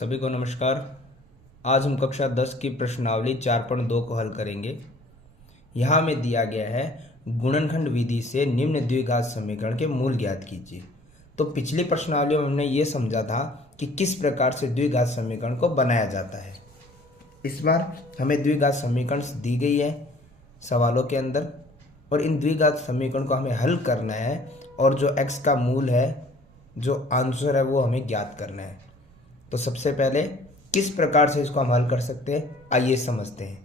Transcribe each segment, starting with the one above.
सभी को नमस्कार। आज हम कक्षा 10 की प्रश्नावली 4.2 को हल करेंगे। यहाँ हमें दिया गया है गुणनखंड विधि से निम्न द्विघात समीकरण के मूल ज्ञात कीजिए। तो पिछली प्रश्नावली में हमने ये समझा था कि किस प्रकार से द्विघात समीकरण को बनाया जाता है। इस बार हमें द्विघात समीकरण दी गई है सवालों के अंदर, और इन द्विघात समीकरण को हमें हल करना है और जो x का मूल है, जो आंसर है, वो हमें ज्ञात करना है। तो सबसे पहले किस प्रकार से इसको हम हल कर सकते हैं, आइए समझते हैं।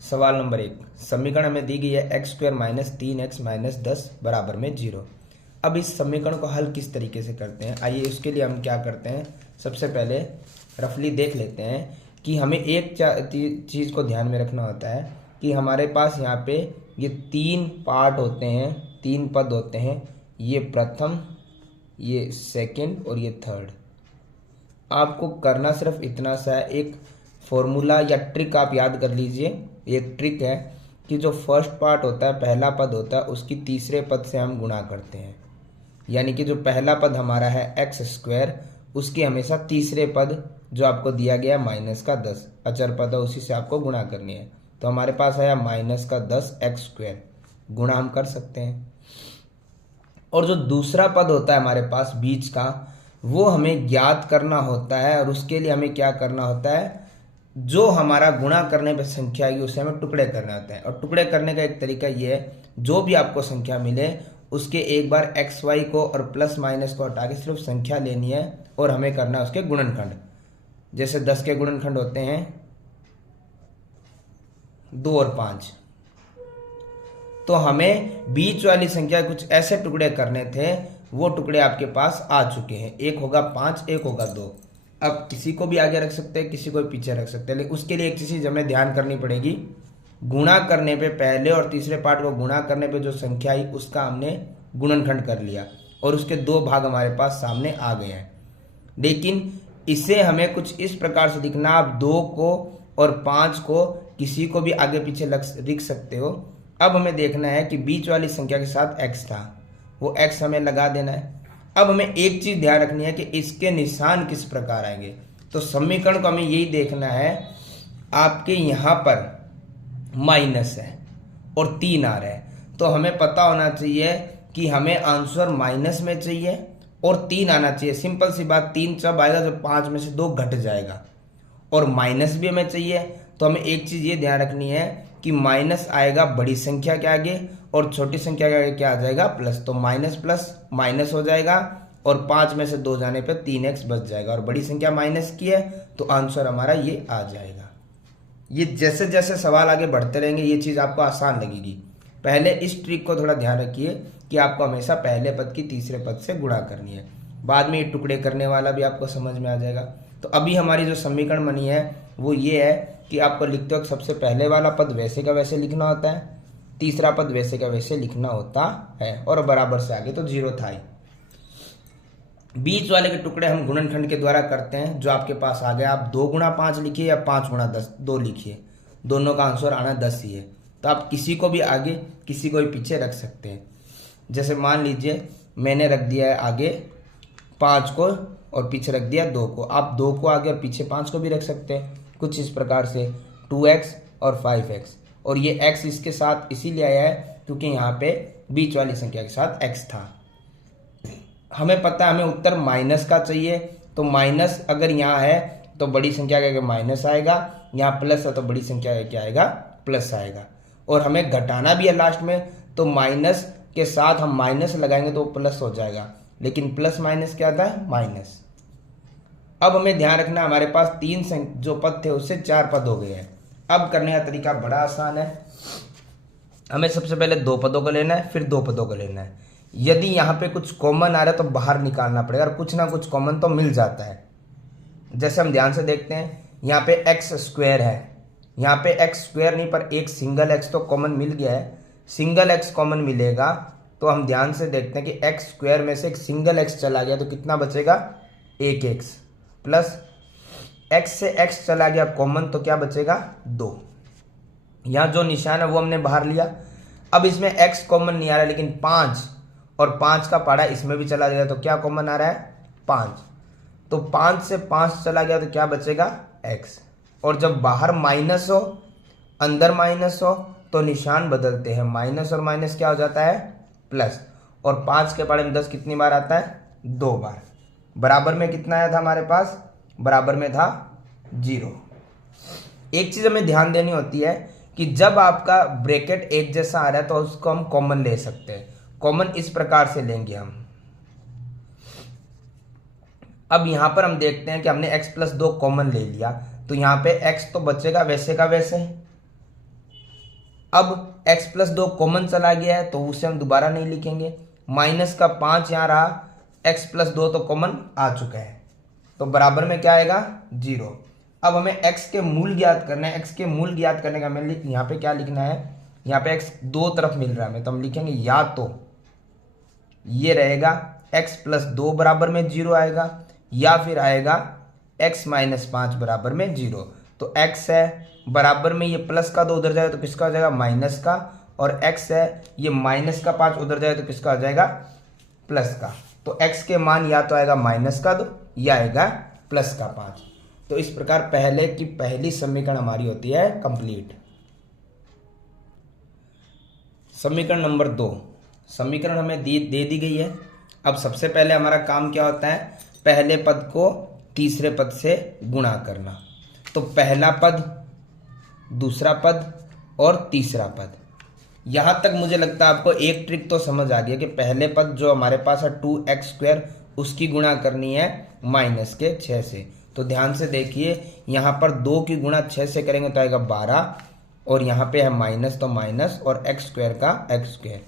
सवाल नंबर 1, समीकरण हमें दी गई है x² - 3x - 10 बराबर में 0। अब इस समीकरण को हल किस तरीके से करते हैं, आइए उसके लिए हम क्या करते हैं। सबसे पहले रफली देख लेते हैं कि हमें एक चीज़ को ध्यान में रखना होता है कि हमारे पास यहाँ पे ये 3 पार्ट होते हैं, 3 पद होते हैं। ये प्रथम, ये सेकंड और ये थर्ड। आपको करना सिर्फ इतना सा है, एक फॉर्मूला या ट्रिक आप याद कर लीजिए। एक ट्रिक है कि जो फर्स्ट पार्ट होता है, पहला पद होता है, उसकी तीसरे पद से हम गुणा करते हैं। यानी कि जो पहला पद हमारा है x², उसकी हमेशा तीसरे पद जो आपको दिया गया है -10 अचर पद है, उसी से आपको गुणा करनी है। तो हमारे पास आया -10x², गुणा हम कर सकते हैं। और जो दूसरा पद होता है हमारे पास बीच का, वो हमें ज्ञात करना होता है, और उसके लिए हमें क्या करना होता है, जो हमारा गुणा करने पे संख्या आएगी उसे हमें टुकड़े करना होता है। और टुकड़े करने का एक तरीका ये है, जो भी आपको संख्या मिले उसके एक बार एक्स वाई को और प्लस माइनस को हटा के सिर्फ संख्या लेनी है और हमें करना है उसके गुणनखंड। जैसे 10 के गुणनखंड होते हैं 2 और 5, तो हमें बीच वाली संख्या कुछ ऐसे टुकड़े करने थे, वो टुकड़े आपके पास आ चुके हैं। एक होगा 5, एक होगा 2। अब किसी को भी आगे रख सकते हैं, किसी को पीछे रख सकते हैं, लेकिन उसके लिए एक चीज़ हमें ध्यान करनी पड़ेगी। गुणा करने पे पहले और तीसरे पार्ट को गुणा करने पे जो संख्या आई उसका हमने गुणनखंड कर लिया और उसके 2 भाग हमारे पास सामने आ गए हैं। लेकिन इसे हमें कुछ इस प्रकार से लिखना, आप 2 को और 5 को किसी को भी आगे पीछे लिख सकते हो। अब हमें देखना है कि बीच वाली संख्या के साथ x था, वो x हमें लगा देना है। अब हमें एक चीज ध्यान रखनी है कि इसके निशान किस प्रकार आएंगे। तो समीकरण को हमें यही देखना है, आपके यहाँ पर माइनस है और 3 आ रहा है, तो हमें पता होना चाहिए कि हमें आंसर माइनस में चाहिए और 3 आना चाहिए। सिंपल सी बात, 3 जब आएगा जब 5 में से 2 घट जाएगा, और माइनस भी हमें चाहिए। तो हमें एक चीज ये ध्यान रखनी है कि माइनस आएगा बड़ी संख्या के आगे और छोटी संख्या के आगे क्या आ जाएगा, प्लस। तो माइनस प्लस माइनस हो जाएगा और 5 में से 2 जाने पे 3x बच जाएगा, और बड़ी संख्या माइनस की है तो आंसर हमारा ये आ जाएगा। ये जैसे जैसे सवाल आगे बढ़ते रहेंगे ये चीज़ आपको आसान लगेगी। पहले इस ट्रिक को थोड़ा ध्यान रखिए कि आपको हमेशा पहले पद की तीसरे पद से गुणा करनी है। बाद में ये टुकड़े करने वाला भी आपको समझ में आ जाएगा। तो अभी हमारी जो समीकरण बनी है वो ये है कि आपको लिखते वक्त सबसे पहले वाला पद वैसे का वैसे लिखना होता है, तीसरा पद वैसे का वैसे लिखना होता है, और बराबर से आगे तो 0 था ही। बीच वाले के टुकड़े हम गुणनखंड के द्वारा करते हैं, जो आपके पास आ गया। आप 2 गुणा 5 लिखिए या 5 गुणा 10, 2 लिखिए, दोनों का आंसर आना 10 ही है। तो आप किसी को भी आगे किसी को भी पीछे रख सकते हैं। जैसे मान लीजिए मैंने रख दिया है आगे 5 को और पीछे रख दिया 2 को। आप 2 को आगे और पीछे 5 को भी रख सकते हैं कुछ इस प्रकार से, 2x और 5x। और ये x इसके साथ इसीलिए आया है क्योंकि यहाँ पे बीच वाली संख्या के साथ x था। हमें पता है हमें उत्तर माइनस का चाहिए, तो माइनस अगर यहाँ है तो बड़ी संख्या का माइनस आएगा, यहाँ प्लस है तो बड़ी संख्या का क्या आएगा, प्लस आएगा। और हमें घटाना भी है लास्ट में, तो माइनस के साथ हम माइनस लगाएंगे तो प्लस हो जाएगा, लेकिन प्लस माइनस क्या आता है, माइनस। अब हमें ध्यान रखना हमारे पास 3 जो पद थे उससे 4 पद हो गए हैं। अब करने का तरीका बड़ा आसान है। हमें सबसे पहले 2 पदों को लेना है, फिर 2 पदों को लेना है। यदि यहाँ पे कुछ कॉमन आ रहा है तो बाहर निकालना पड़ेगा, और कुछ ना कुछ कॉमन तो मिल जाता है। जैसे हम ध्यान से देखते हैं, यहाँ पे x² है, यहाँ पे x² नहीं पर एक सिंगल x तो कॉमन मिल गया है। सिंगल x कॉमन मिलेगा तो हम ध्यान से देखते हैं कि x² में से एक सिंगल x चला गया तो कितना बचेगा, 1x, प्लस x से x चला गया कॉमन तो क्या बचेगा, 2। यहाँ जो निशान है वो हमने बाहर लिया। अब इसमें x कॉमन नहीं आ रहा है, लेकिन 5 और 5 का पाड़ा इसमें भी चला जाएगा तो क्या कॉमन आ रहा है, 5। तो 5 से 5 चला गया तो क्या बचेगा x। और जब बाहर माइनस हो अंदर माइनस हो तो निशान बदलते हैं, माइनस और माइनस क्या हो जाता है प्लस। और 5 के पहाड़े में 10 कितनी बार आता है 2 बार। बराबर में कितना आया था हमारे पास, बराबर में था 0। एक चीज हमें ध्यान देनी होती है कि जब आपका ब्रैकेट एक जैसा आ रहा है तो उसको हम कॉमन ले सकते हैं। कॉमन इस प्रकार से लेंगे हम। अब यहां पर हम देखते हैं कि हमने x+2 कॉमन ले लिया तो यहां पे x तो बचेगा वैसे का वैसे। अब x+2 कॉमन चला गया है तो उसे हम दोबारा नहीं लिखेंगे। माइनस का 5 यहां रहा, x+2 तो कॉमन आ चुका है तो बराबर में क्या आएगा 0। अब हमें x के मूल ज्ञात करना है। x के मूल ज्ञात करने का हमें यहाँ पे क्या लिखना है, यहाँ पे x दो तरफ मिल रहा है हमें तो हम लिखेंगे या तो ये रहेगा x+2 बराबर में 0 आएगा या फिर आएगा x-5 बराबर में 0। तो x है बराबर में ये प्लस का 2 उधर जाएगा तो किसका हो जाएगा माइनस का, और x है ये माइनस का 5 उधर जाएगा तो किसका हो जाएगा प्लस का। तो x के मान या तो आएगा -2 या आएगा +5। तो इस प्रकार पहले की पहली समीकरण हमारी होती है कंप्लीट। समीकरण नंबर 2, समीकरण हमें दे दी गई है। अब सबसे पहले हमारा काम क्या होता है, पहले पद को तीसरे पद से गुणा करना। तो पहला पद, दूसरा पद और तीसरा पद। यहां तक मुझे लगता है आपको एक ट्रिक तो समझ आ गया कि पहले पद जो हमारे पास है 2x² उसकी गुणा करनी है -6 से। तो ध्यान से देखिए यहाँ पर 2 की गुणा 6 से करेंगे तो आएगा 12, और यहाँ पे है माइनस तो माइनस और x² का x²।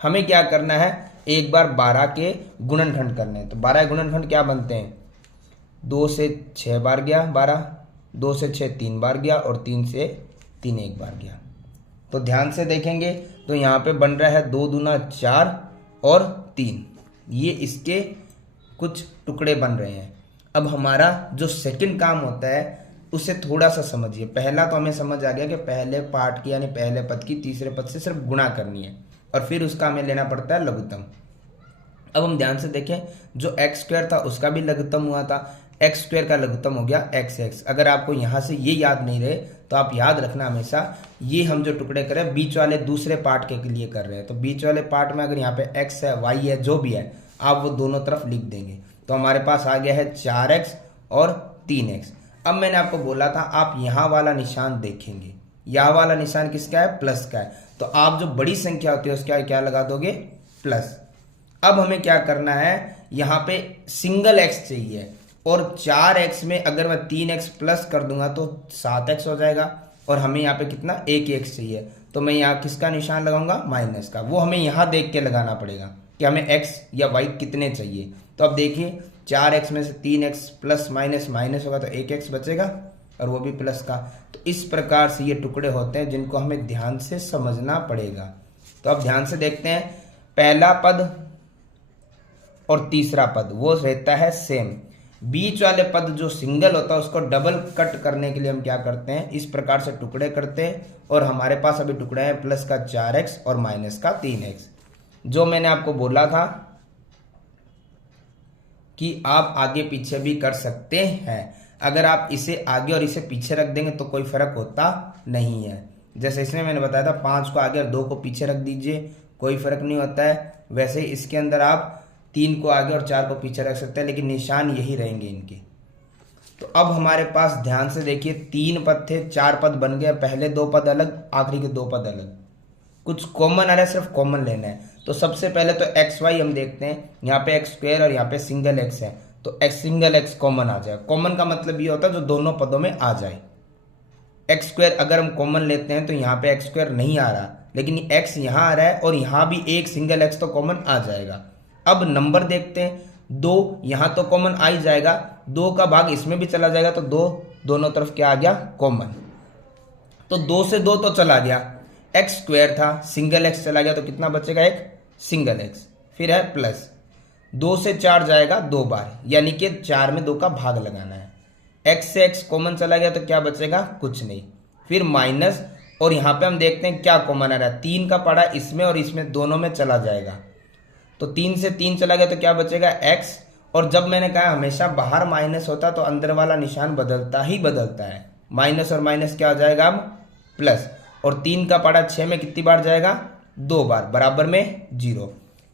हमें क्या करना है, एक बार 12 के गुणनखंड करने हैं। तो 12 गुणनखंड क्या बनते हैं, 2 से 6 बार गया 12, 2 से 6 3 बार गया और 3 से 3 एक बार गया। तो ध्यान से देखेंगे तो यहाँ पे बन रहा है 2 दूना 4 और 3, ये इसके कुछ टुकड़े बन रहे हैं। अब हमारा जो सेकंड काम होता है उसे थोड़ा सा समझिए। पहला तो हमें समझ आ गया कि पहले पार्ट की यानी पहले पद की तीसरे पद से सिर्फ गुणा करनी है और फिर उसका हमें लेना पड़ता है लघुत्तम। अब हम ध्यान से देखें, जो x² था उसका भी लघुत्तम हुआ था, x² का लघुत्तम हो गया x। अगर आपको यहाँ से ये याद नहीं रहे तो आप याद रखना हमेशा, ये हम जो टुकड़े कर रहे हैं बीच वाले दूसरे पार्ट के लिए कर रहे हैं। तो बीच वाले पार्ट में अगर यहाँ पे x है y है जो भी है आप वो दोनों तरफ लिख देंगे। तो हमारे पास आ गया है 4x और 3x। अब मैंने आपको बोला था आप यहाँ वाला निशान देखेंगे, यहाँ वाला निशान किसका है प्लस का है, तो आप जो बड़ी संख्या होती है उसका क्या लगा दोगे प्लस। अब हमें क्या करना है, यहाँ पे सिंगल x चाहिए और 4x में अगर मैं 3x प्लस कर दूंगा तो 7x हो जाएगा, और हमें यहाँ पे कितना 1x चाहिए। तो मैं यहाँ किसका निशान लगाऊंगा माइनस का। वो हमें यहाँ देख के लगाना पड़ेगा कि हमें x या y कितने चाहिए। तो अब देखिए 4x में से 3x प्लस माइनस माइनस होगा तो 1x बचेगा और वो भी प्लस का। तो इस प्रकार से ये टुकड़े होते हैं जिनको हमें ध्यान से समझना पड़ेगा। तो अब ध्यान से देखते हैं, पहला पद और तीसरा पद वो रहता है सेम। बीच वाले पद जो सिंगल होता है उसको डबल कट करने के लिए हम क्या करते हैं, इस प्रकार से टुकड़े करते हैं। और हमारे पास अभी टुकड़े हैं प्लस का 4x और माइनस का 3x। जो मैंने आपको बोला था कि आप आगे पीछे भी कर सकते हैं। अगर आप इसे आगे और इसे पीछे रख देंगे तो कोई फर्क होता नहीं है। जैसे इसमें मैंने बताया था 5 को आगे और 2 को पीछे रख दीजिए, कोई फर्क नहीं होता है। वैसे इसके अंदर आप 3 को आगे और 4 को पीछे रख सकते हैं, लेकिन निशान यही रहेंगे इनके। तो अब हमारे पास ध्यान से देखिए 3 पद थे, 4 पद बन गए, पहले 2 पद अलग, आखिरी के 2 पद अलग। कुछ कॉमन आ रहा है, सिर्फ कॉमन लेना है। तो सबसे पहले तो xy हम देखते हैं, यहाँ पे x² और यहाँ पे सिंगल x है तो सिंगल x कॉमन आ जाए। कॉमन का मतलब ये होता है जो दोनों पदों में आ जाए। x² अगर हम कॉमन लेते हैं तो यहाँ पे x² नहीं आ रहा, लेकिन x यहाँ आ रहा है और यहाँ भी एक सिंगल x तो कॉमन आ जाएगा। अब नंबर देखते हैं, 2 यहाँ तो कॉमन आ ही जाएगा, 2 का भाग इसमें भी चला जाएगा तो 2 दोनों तरफ क्या आ गया कॉमन। तो 2 से 2 तो चला गया, x² था, सिंगल x चला गया तो कितना बचेगा एक सिंगल x, फिर है प्लस 2 से 4 जाएगा 2 बार, यानी कि 4 में 2 का भाग लगाना है। x से x कॉमन चला गया तो क्या बचेगा कुछ नहीं, फिर माइनस, और यहाँ पे हम देखते हैं क्या कॉमन आ रहा है, 3 का पड़ा इसमें और इसमें दोनों में चला जाएगा। तो 3 से 3 चला गया तो क्या बचेगा x, और जब मैंने कहा हमेशा बाहर माइनस होता तो अंदर वाला निशान बदलता ही बदलता है। माइनस और माइनस क्या हो जाएगा अब प्लस, और 3 का पारा 6 में कितनी बार जाएगा 2 बार, बराबर में 0।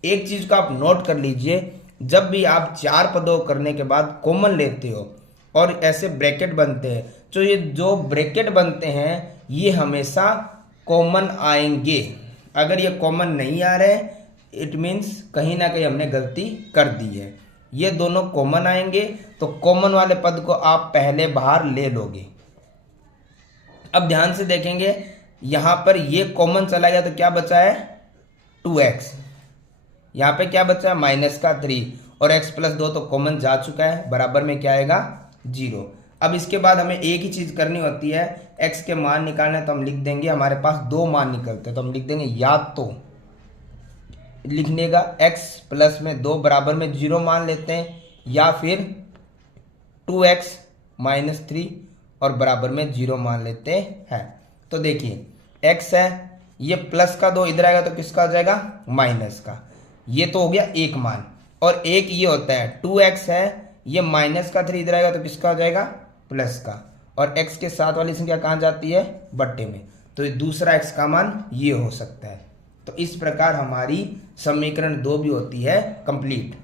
एक चीज को आप नोट कर लीजिए, जब भी आप 4 पदों करने के बाद कॉमन लेते हो और ऐसे ब्रैकेट बनते हैं, तो ये जो ब्रैकेट बनते हैं ये हमेशा कॉमन आएंगे। अगर ये कॉमन नहीं आ रहे इट मीन्स कहीं ना कहीं हमने गलती कर दी है। ये दोनों कॉमन आएंगे तो कॉमन वाले पद को आप पहले बाहर ले लोगे। अब ध्यान से देखेंगे, यहां पर ये कॉमन चला गया तो क्या बचा है 2x, यहां पे क्या बचा है माइनस का 3, और x प्लस 2 तो कॉमन जा चुका है, बराबर में क्या आएगा 0। अब इसके बाद हमें एक ही चीज करनी होती है, x के मान निकालने, तो हम लिख देंगे, हमारे पास 2 मान निकलते हैं तो हम लिख देंगे, या तो लिखने का x प्लस में 2 बराबर में 0 मान लेते हैं, या फिर 2x माइनस 3 और बराबर में 0 मान लेते हैं। तो देखिए x है, ये प्लस का 2 इधर आएगा तो किसका हो जाएगा माइनस का, ये तो हो गया एक मान, और एक ये होता है 2x है, ये माइनस का 3 इधर आएगा तो किसका हो जाएगा प्लस का, और x के साथ वाली संख्या कहाँ जाती है बट्टे में, तो ये दूसरा x का मान ये हो सकता है। तो इस प्रकार हमारी समीकरण 2 भी होती है कंप्लीट।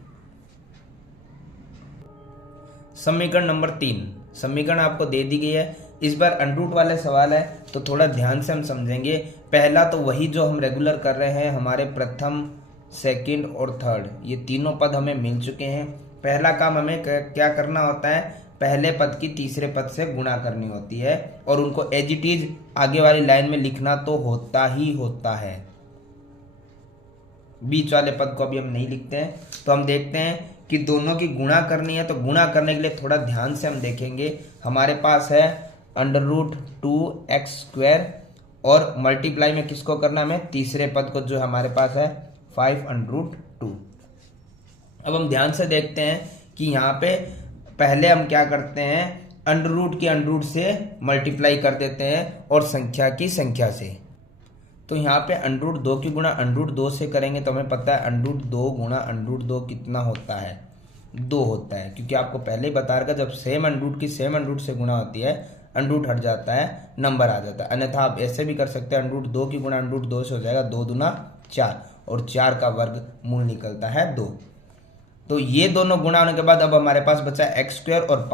समीकरण नंबर 3, समीकरण आपको दे दी गई है, इस बार अंडरूट वाले सवाल है तो थोड़ा ध्यान से हम समझेंगे। पहला तो वही जो हम रेगुलर कर रहे हैं, हमारे प्रथम सेकंड और थर्ड ये तीनों पद हमें मिल चुके हैं। पहला काम हमें क्या करना होता है, पहले पद की तीसरे पद से गुणा करनी होती है और उनको एज इट इज आगे वाली लाइन में लिखना तो होता ही होता है। बीच वाले पद को अभी हम नहीं लिखते हैं। तो हम देखते हैं कि दोनों की गुणा करनी है, तो गुणा करने के लिए थोड़ा ध्यान से हम देखेंगे। हमारे पास है √2x² और मल्टीप्लाई में किसको करना है हमें तीसरे पद को, जो हमारे पास है 5√2। अब हम ध्यान से देखते हैं कि यहाँ पे पहले हम क्या करते हैं, अंडर रूट से मल्टीप्लाई कर देते हैं और संख्या की संख्या से। तो यहाँ पे √2 की गुणा √2 से करेंगे तो हमें पता है √2 गुणा √2 कितना होता है 2 होता है, क्योंकि आपको पहले ही बता रखा जब सेम अंडरूट की सेम अंडरूट से गुणा होती है अंडरूट हट जाता है, नंबर आ जाता है। अन्यथा आप ऐसे भी कर सकते हैं, √2 की गुणा √2 से हो जाएगा 2 दूना 4 और 4 का वर्ग मूल निकलता है 2। तो ये दोनों गुणा होने के बाद अब हमारे पास बचा x² और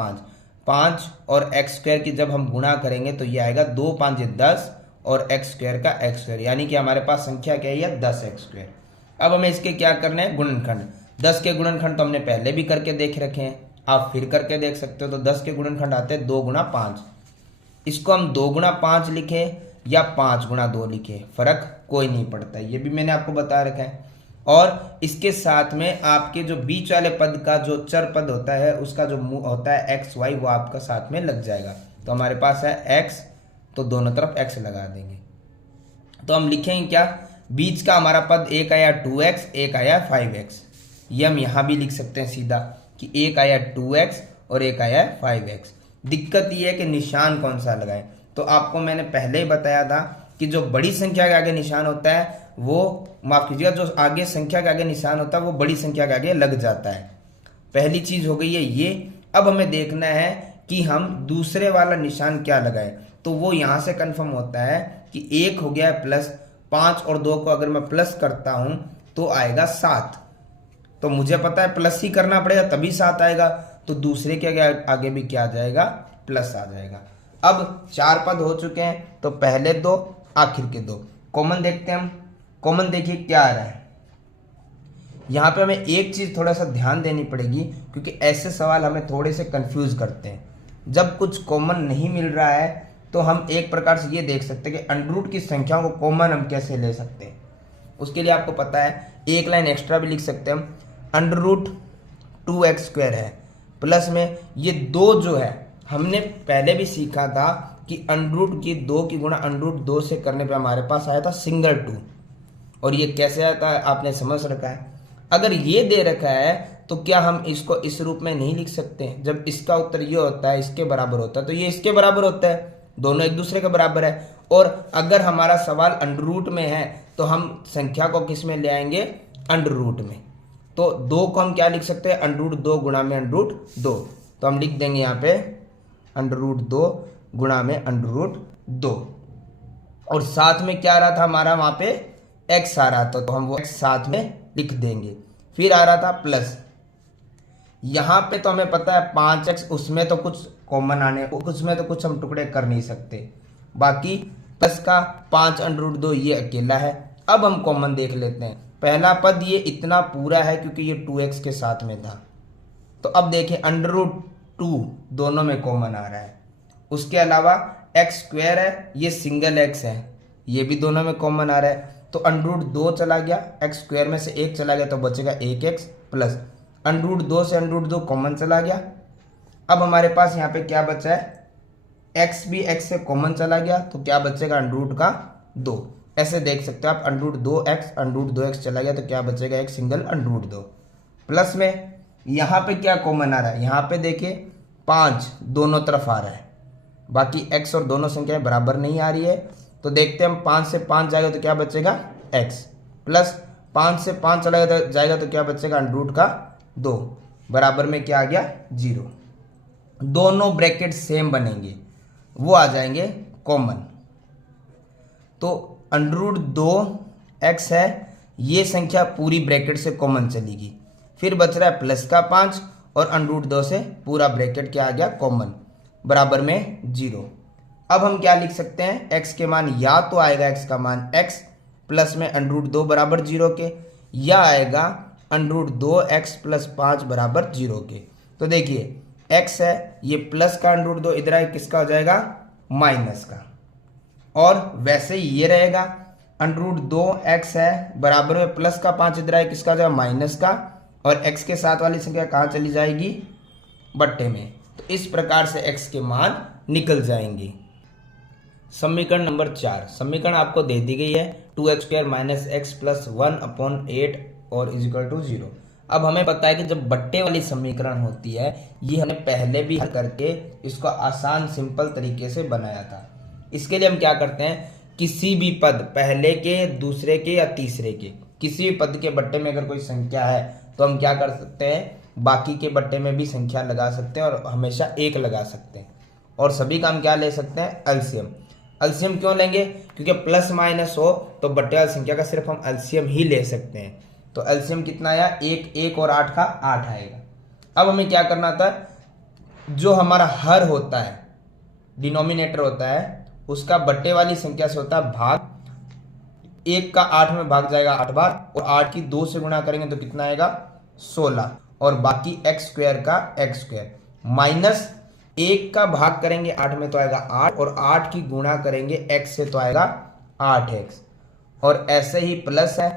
5 और x² की जब हम गुणा करेंगे तो ये आएगा 2 5 10 और x² का x², यानी कि हमारे पास संख्या क्या है 10x²। अब हमें इसके क्या करने हैं गुणनखंड। 10 के गुणनखंड तो हमने पहले भी करके देख रखे हैं, आप फिर करके देख सकते हो। तो 10 के गुणनखंड आते हैं 2 गुणा 5, इसको हम 2 गुणा 5 लिखे या 5 गुणा 2 लिखे, फर्क कोई नहीं पड़ता, ये भी मैंने आपको बता रखा है। और इसके साथ में आपके जो बीच वाले पद का जो चर पद होता है उसका जो होता है xy वो आपका साथ में लग जाएगा। तो हमारे पास है x, तो दोनों तरफ x लगा देंगे। तो हम लिखेंगे क्या, बीच का हमारा पद एक आया 2x एक आया 5x, ये हम यहां भी लिख सकते हैं सीधा कि एक आया 2x और एक आया 5x। दिक्कत ये है कि निशान कौन सा लगाएं। तो आपको मैंने पहले ही बताया था कि जो बड़ी संख्या के आगे निशान होता है वो, माफ कीजिएगा, जो आगे संख्या के आगे निशान होता है वो बड़ी संख्या के आगे लग जाता है। पहली चीज हो गई है ये। अब हमें देखना है कि हम दूसरे वाला निशान क्या लगाएं। तो वो यहां से कंफर्म होता है कि 1 हो गया प्लस 5 और 2 को अगर मैं प्लस करता हूं तो आएगा 7। तो मुझे पता है प्लस ही करना पड़ेगा तभी 7 आएगा, तो दूसरे के आगे भी क्या आ जाएगा प्लस आ जाएगा। अब 4 पद हो चुके हैं, तो पहले 2 आखिर के 2 कॉमन देखते हैं हम। कॉमन देखिए क्या आ रहा है, यहां पे हमें एक चीज थोड़ा सा ध्यान देनी पड़ेगी, क्योंकि ऐसे सवाल हमें थोड़े से कंफ्यूज करते हैं। जब कुछ कॉमन नहीं मिल रहा है तो हम एक प्रकार से ये देख सकते हैं कि अंडरूट की संख्याओं को कॉमन हम कैसे ले सकते हैं। उसके लिए आपको पता है एक लाइन एक्स्ट्रा भी लिख सकते हैं हम, √2x² है प्लस में ये 2 जो है हमने पहले भी सीखा था कि अंडरूट की 2 की गुणा √2 से करने पे हमारे पास आया था सिंगल 2, और ये कैसे आता है आपने समझ रखा है। अगर ये दे रखा है तो क्या हम इसको इस रूप में नहीं लिख सकते, जब इसका उत्तर ये होता है इसके बराबर होता है तो ये इसके बराबर होता है, दोनों एक दूसरे के बराबर है। और अगर हमारा सवाल अंडर रूट में है तो हम संख्या को किस में ले आएंगे अंडर रूट में। तो 2 को हम क्या लिख सकते हैं, √2 गुणा में √2। तो हम लिख देंगे यहाँ पे √2 गुणा में √2। और साथ में क्या आ रहा था हमारा, वहां पे x आ रहा था, तो हम वो x साथ में लिख देंगे। फिर आ रहा था प्लस, यहाँ पे तो हमें पता है 5x, उसमें तो कुछ कॉमन आने, उसमें तो कुछ हम टुकड़े कर नहीं सकते। बाकी प्लस का 5√2 ये अकेला है। अब हम कॉमन देख लेते हैं। पहला पद ये इतना पूरा है क्योंकि ये 2x के साथ में था। तो अब देखें √2 दोनों में कॉमन आ रहा है। उसके अलावा x² है, ये सिंगल x है, ये भी दोनों में कॉमन आ रहा है। तो √2 चला गया, x² में से 1 चला गया तो बचेगा 1x प्लस √2 से √2 कॉमन चला गया। अब हमारे पास यहाँ पे क्या बचा है, x भी x से कॉमन चला गया तो क्या बचेगा √2। ऐसे देख सकते हो आप, √2x चला गया तो क्या बचेगा, एक सिंगल √2 प्लस में यहाँ पे क्या कॉमन आ रहा है, यहाँ पे देखिए 5 दोनों तरफ आ रहा है। बाकी x और दोनों संख्याएं बराबर नहीं आ रही है, तो देखते हैं हम 5 से 5 जाएगा तो क्या बचेगा x प्लस 5 से 5 चला जाएगा तो क्या बचेगा √2 बराबर में क्या आ गया 0। दोनों ब्रैकेट सेम बनेंगे, वो आ जाएंगे कॉमन। तो √2x है, ये संख्या पूरी ब्रैकेट से कॉमन चलेगी। फिर बच रहा है प्लस का 5 और √2 से पूरा ब्रैकेट क्या आ गया कॉमन बराबर में 0। अब हम क्या लिख सकते हैं, x के मान या तो आएगा x का मान x प्लस में √2 बराबर 0 के, या आएगा √2x प्लस 5 बराबर 0 के। तो देखिए x है, ये प्लस का √2 इधर आए किसका हो जाएगा माइनस का, और वैसे ही ये रहेगा √2x है बराबर में प्लस का 5 इधर आए किसका हो जाएगा माइनस का, और x के साथ वाली संख्या कहाँ चली जाएगी बट्टे में। तो इस प्रकार से x के मान निकल जाएंगे। समीकरण नंबर 4, समीकरण आपको दे दी गई है 2x² - x + 1/8 और = 0। अब हमें पता है कि जब बट्टे वाली समीकरण होती है, ये हमने पहले भी हल करके इसको आसान सिंपल तरीके से बनाया था। इसके लिए हम क्या करते हैं, किसी भी पद, पहले के, दूसरे के या तीसरे के, किसी भी पद के बट्टे में अगर कोई संख्या है तो हम क्या कर सकते हैं, बाकी के बट्टे में भी संख्या लगा सकते हैं और हमेशा 1 लगा सकते हैं। और सभी का हम क्या ले सकते हैं, एलसीएम। एलसीएम क्यों लेंगे, क्योंकि प्लस माइनस हो तो बट्टे वाली संख्या का सिर्फ हम एलसीएम ही ले सकते हैं। तो एलसीएम कितना आया, 1 और 8 का 8 आएगा। अब हमें क्या करना था, जो हमारा हर होता है, डिनोमिनेटर होता है, उसका बट्टे वाली संख्या से होता है भाग। 1 का 8 में भाग जाएगा 8 बार, और 8 की 2 से गुणा करेंगे तो कितना आएगा 16, और बाकी x² का x² माइनस 1 का भाग करेंगे 8 में तो आएगा 8, और 8 की गुणा करेंगे x से तो आएगा 8x, और ऐसे ही प्लस है,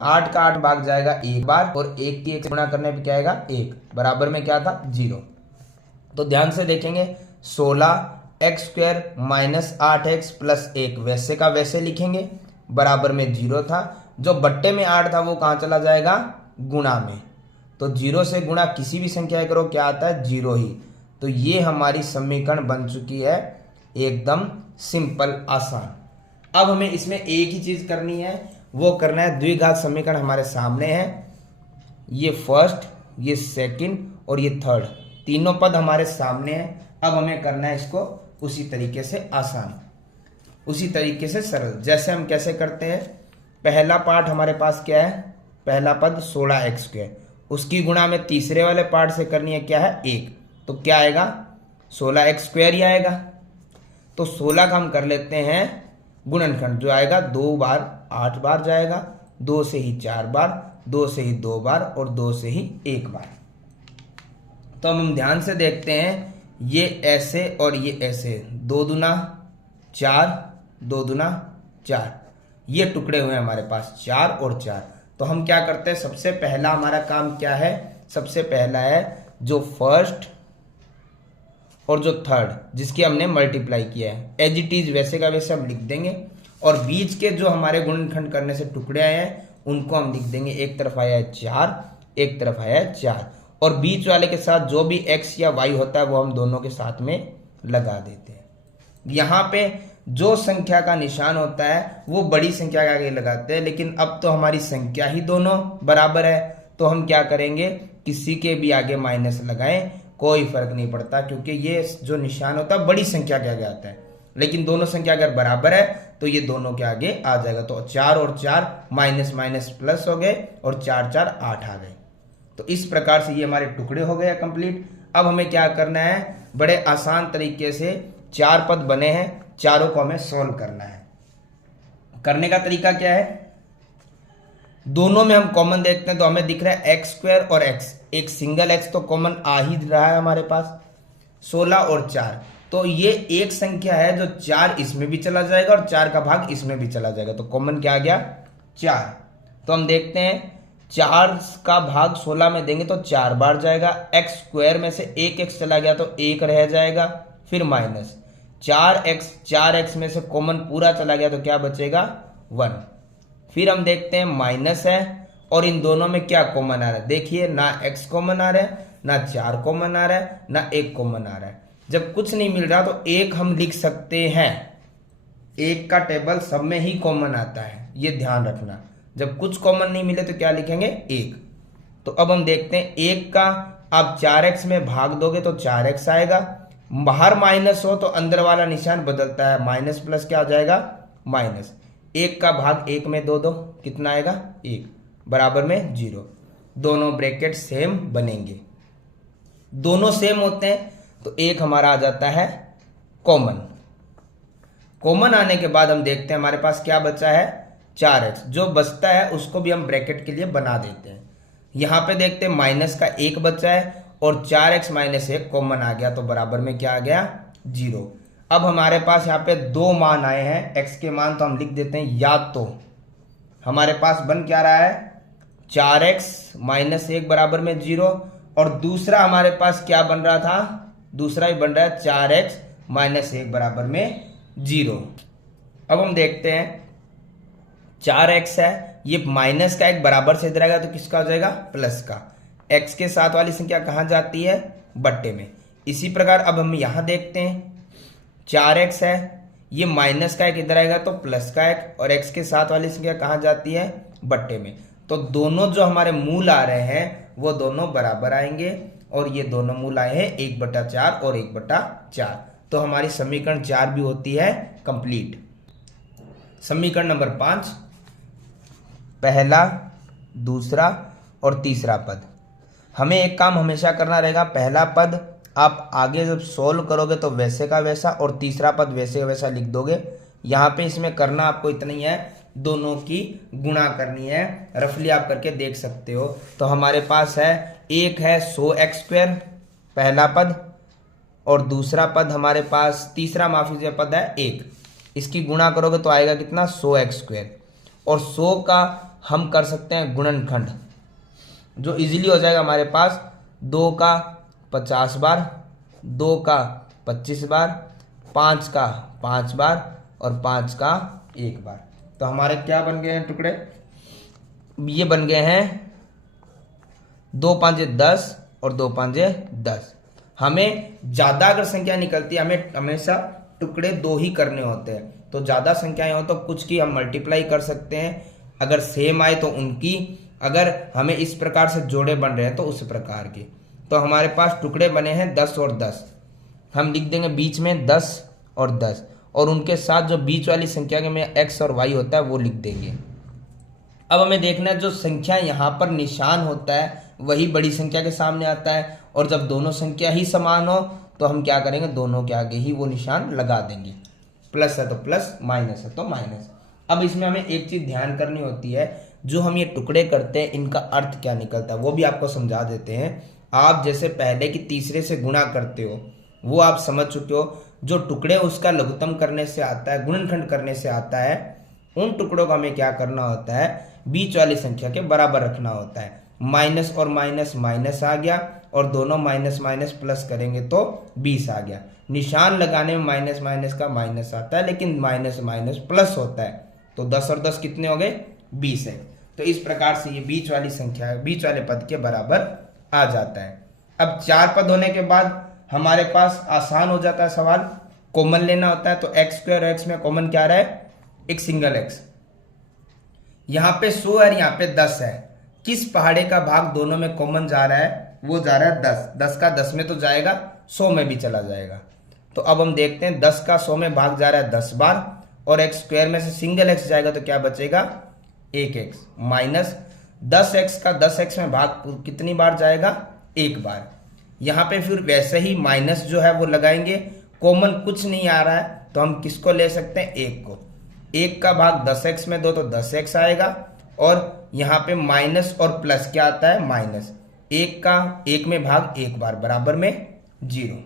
8 का 8 भाग जाएगा 1 बार, और 1 की 1 से गुणा करने पे क्या आएगा 1 बराबर में क्या था 0। तो ध्यान से देखेंगे 16x² - 8x + 1 वैसे का वैसे लिखेंगे, बराबर में 0 था। जो बट्टे में 8 था वो कहाँ चला जाएगा गुणा में, तो 0 से गुणा किसी भी संख्या करो क्या आता है 0 ही। तो ये हमारी समीकरण बन चुकी है एकदम सिंपल आसान। अब हमें इसमें एक ही चीज करनी है, वो करना है द्विघात समीकरण हमारे सामने है, ये फर्स्ट, ये सेकंड और ये थर्ड, तीनों पद हमारे सामने हैं। अब हमें करना है इसको उसी तरीके से आसान, उसी तरीके से सरल। जैसे हम कैसे करते हैं, पहला पार्ट हमारे पास क्या है, पहला पद 16x², उसकी गुणा में तीसरे वाले पार्ट से करनी है क्या है 1, तो क्या आएगा 16x² ही आएगा। तो 16 का हम कर लेते हैं गुणनखंड, जो आएगा 2 बार 8 बार जाएगा, 2 से ही 4 बार, 2 से ही 2 बार और 2 से ही 1 बार। तो हम ध्यान से देखते हैं, ये ऐसे और ये ऐसे, 2 दूना 4, 2 दूना 4, ये टुकड़े हुए हमारे पास 4 और 4। तो हम क्या करते हैं, सबसे पहला हमारा काम क्या है, सबसे पहला है जो फर्स्ट और जो थर्ड जिसकी हमने मल्टीप्लाई किया है, एज इट इज वैसे का वैसे हम लिख देंगे, और बीच के जो हमारे गुणनखंड करने से टुकड़े आए हैं उनको हम लिख देंगे, एक तरफ आया है 4, एक तरफ आया है 4, और बीच वाले के साथ जो भी x या y होता है वो हम दोनों के साथ में लगा देते हैं। यहाँ पे जो संख्या का निशान होता है वो बड़ी संख्या के आगे लगाते हैं, लेकिन अब तो हमारी संख्या ही दोनों बराबर है, तो हम क्या करेंगे, किसी के भी आगे माइनस लगाएं कोई फर्क नहीं पड़ता, क्योंकि ये जो निशान होता है बड़ी संख्या के आगे आता है। लेकिन दोनों संख्या अगर बराबर है तो ये दोनों के आगे आ जाएगा। तो 4 और 4 माइनस माइनस प्लस हो गए और 4 4 8 आ गए। तो इस प्रकार से ये हमारे टुकड़े हो गए कंप्लीट। अब हमें क्या करना है, बड़े आसान तरीके से 4 पद बने हैं, चारों को हमें सोल्व करना है। करने का तरीका क्या है, दोनों में हम कॉमन देखते हैं तो हमें दिख रहा है एक्स स्क्वायर और एक्स, एक सिंगल एक्स तो कॉमन आ ही रहा है हमारे पास। 16 और 4, तो ये एक संख्या है जो 4 इसमें भी चला जाएगा और 4 का भाग इसमें भी चला जाएगा, तो कॉमन क्या आ गया 4। तो हम देखते हैं 4 का भाग 16 में देंगे तो 4 बार जाएगा, एक्स स्क्वायर में से एक एक्स चला गया तो एक रह जाएगा, फिर माइनस 4x में से कॉमन पूरा चला गया तो क्या बचेगा 1। फिर हम देखते हैं माइनस है और इन दोनों में क्या कॉमन आ रहा है, देखिए ना x कॉमन आ रहा है, ना 4 कॉमन आ रहा है, ना 1 कॉमन आ रहा है। जब कुछ नहीं मिल रहा तो एक हम लिख सकते हैं, एक का टेबल सब में ही कॉमन आता है, ये ध्यान रखना। जब कुछ कॉमन नहीं मिले तो क्या लिखेंगे 1। तो अब हम देखते हैं 1 का आप 4x में भाग दोगे तो 4x आएगा, बाहर माइनस हो तो अंदर वाला निशान बदलता है, माइनस प्लस क्या आ जाएगा माइनस। 1 का भाग 1 में दो कितना आएगा 1, बराबर में 0। दोनों ब्रैकेट सेम बनेंगे, दोनों सेम होते हैं तो एक हमारा आ जाता है कॉमन। कॉमन आने के बाद हम देखते हैं हमारे पास क्या बचा है 4x, जो बचता है उसको भी हम ब्रैकेट के लिए बना देते हैं। यहां पे देखते हैं माइनस का 1 बचा है और 4x माइनस 1 कॉमन आ गया तो बराबर में क्या आ गया 0। अब हमारे पास यहाँ पे 2 मान आए हैं x के मान, तो हम लिख देते हैं, या तो हमारे पास बन क्या रहा है 4x माइनस 1 बराबर में 0, और दूसरा हमारे पास क्या बन रहा था, दूसरा ही बन रहा है 4x माइनस 1 बराबर में 0। अब हम देखते हैं 4x है, ये माइनस का एक बराबर से इधर आएगा तो किसका हो जाएगा प्लस का, x के साथ वाली संख्या कहाँ जाती है बट्टे में। इसी प्रकार अब हम यहां देखते हैं 4x है, ये माइनस का एक इधर आएगा तो प्लस का एक, और x के साथ वाली संख्या कहाँ जाती है बट्टे में। तो दोनों जो हमारे मूल आ रहे हैं वो दोनों बराबर आएंगे, और ये दोनों मूल आए हैं 1/4 और 1/4, तो हमारी समीकरण 4 भी होती है कंप्लीट। समीकरण नंबर 5, पहला, दूसरा और तीसरा पद। हमें एक काम हमेशा करना रहेगा, पहला पद आप आगे जब सोल्व करोगे तो वैसे का वैसा, और तीसरा पद वैसे का वैसा लिख दोगे। यहाँ पे इसमें करना आपको इतना ही है, दोनों की गुणा करनी है, रफली आप करके देख सकते हो। तो हमारे पास है एक है 100x² पहला पद, और दूसरा पद हमारे पास तीसरा माफी पद है 1, इसकी गुणा करोगे तो आएगा कितना 100x², और 100 का हम कर सकते हैं गुणनखंड, जो इजीली हो जाएगा हमारे पास 2 का 50 बार, 2 का 25 बार, 5 का 5 बार और 5 का 1 बार। तो हमारे क्या बन गए हैं टुकड़े, ये बन गए हैं 2 5 10 और 2 5 10। हमें ज्यादा अगर संख्या निकलती है, हमें हमेशा टुकड़े 2 ही करने होते हैं। तो ज्यादा संख्याएं हो तो कुछ की हम मल्टीप्लाई कर सकते हैं, अगर सेम आए तो उनकी, अगर हमें इस प्रकार से जोड़े बन रहे हैं तो उस प्रकार के। तो हमारे पास टुकड़े बने हैं 10 और 10, हम लिख देंगे बीच में 10 और 10, और उनके साथ जो बीच वाली संख्या के में x और y होता है वो लिख देंगे। अब हमें देखना है जो संख्या यहाँ पर निशान होता है वही बड़ी संख्या के सामने आता है, और जब दोनों संख्या ही समान हो तो हम क्या करेंगे, दोनों के आगे ही वो निशान लगा देंगे, प्लस है तो प्लस, माइनस है तो माइनस। अब इसमें हमें एक चीज ध्यान करनी होती है, जो हम ये टुकड़े करते हैं इनका अर्थ क्या निकलता है वो भी आपको समझा देते हैं। आप जैसे पहले की तीसरे से गुणा करते हो वो आप समझ चुके हो, जो टुकड़े उसका लघुत्तम करने से आता है, गुणनखंड करने से आता है, उन टुकड़ों का हमें क्या करना होता है, बीच वाली संख्या के बराबर रखना होता है। माइनस और माइनस माइनस आ गया, और दोनों माइनस माइनस प्लस करेंगे तो 20 आ गया। निशान लगाने में माइनस माइनस का माइनस आता है, लेकिन माइनस माइनस प्लस होता है, तो 10 और 10 कितने हो गए 20 है। तो इस प्रकार से ये बीच वाली संख्या बीच वाले पद के बराबर आ जाता है। अब 4 पद होने के बाद हमारे पास आसान हो जाता है सवाल, कॉमन लेना होता है। तो x² और x में कॉमन क्या रहा है, एक सिंगल x। यहाँ पे 100 है, यहाँ पे 10 है, किस पहाड़े का भाग दोनों में कॉमन जा रहा है, वो जा रहा है 10। 10 का 10 में तो जाएगा, 100 में भी चला जाएगा। तो अब हम देखते हैं 10 का 100 में भाग जा रहा है 10 बार, और एक्स स्क्वायर में से सिंगल एक्स जाएगा तो क्या बचेगा, 1x, माइनस 10x का 10x में भाग कितनी बार जाएगा, 1 बार। यहाँ पे फिर वैसे ही माइनस जो है वो लगाएंगे, कॉमन कुछ नहीं आ रहा है तो हम किसको ले सकते हैं, 1 को। 1 का भाग 10x में दो तो 10x आएगा, और यहाँ पे माइनस और प्लस क्या आता है, माइनस। 1 का 1 में भाग 1 बार बराबर में 0।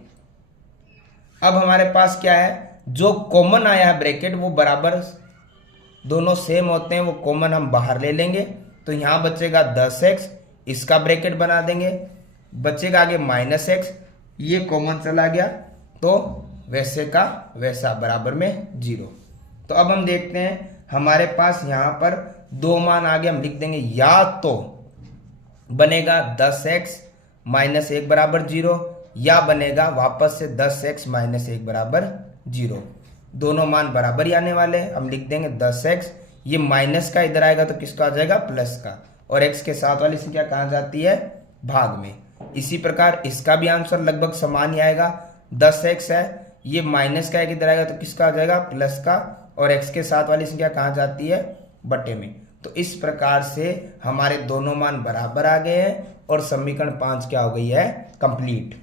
अब हमारे पास क्या है, जो कॉमन आया है ब्रैकेट वो बराबर दोनों सेम होते हैं, वो कॉमन हम बाहर ले लेंगे। तो यहाँ बचेगा 10x, इसका ब्रैकेट बना देंगे, बचेगा आगे माइनस x, ये कॉमन चला गया तो वैसे का वैसा बराबर में 0। तो अब हम देखते हैं हमारे पास यहाँ पर दो मान आ गए, हम लिख देंगे या तो बनेगा 10x माइनस 1 बराबर 0, या बनेगा वापस से 10x माइनस 1 बराबर 0। दोनों मान बराबर ही आने वाले हैं, हम लिख देंगे 10x, ये माइनस का इधर आएगा तो किसका आ जाएगा, प्लस का, और x के साथ वाली संख्या कहाँ जाती है, भाग में। इसी प्रकार इसका भी आंसर लगभग समान ही आएगा, 10x है, ये माइनस का इधर आएगा तो किसका आ जाएगा, प्लस का, और x के साथ वाली संख्या कहाँ जाती है, बटे में। तो इस प्रकार से हमारे दोनों मान बराबर आ गए हैं और समीकरण 5 क्या हो गई है, कंप्लीट।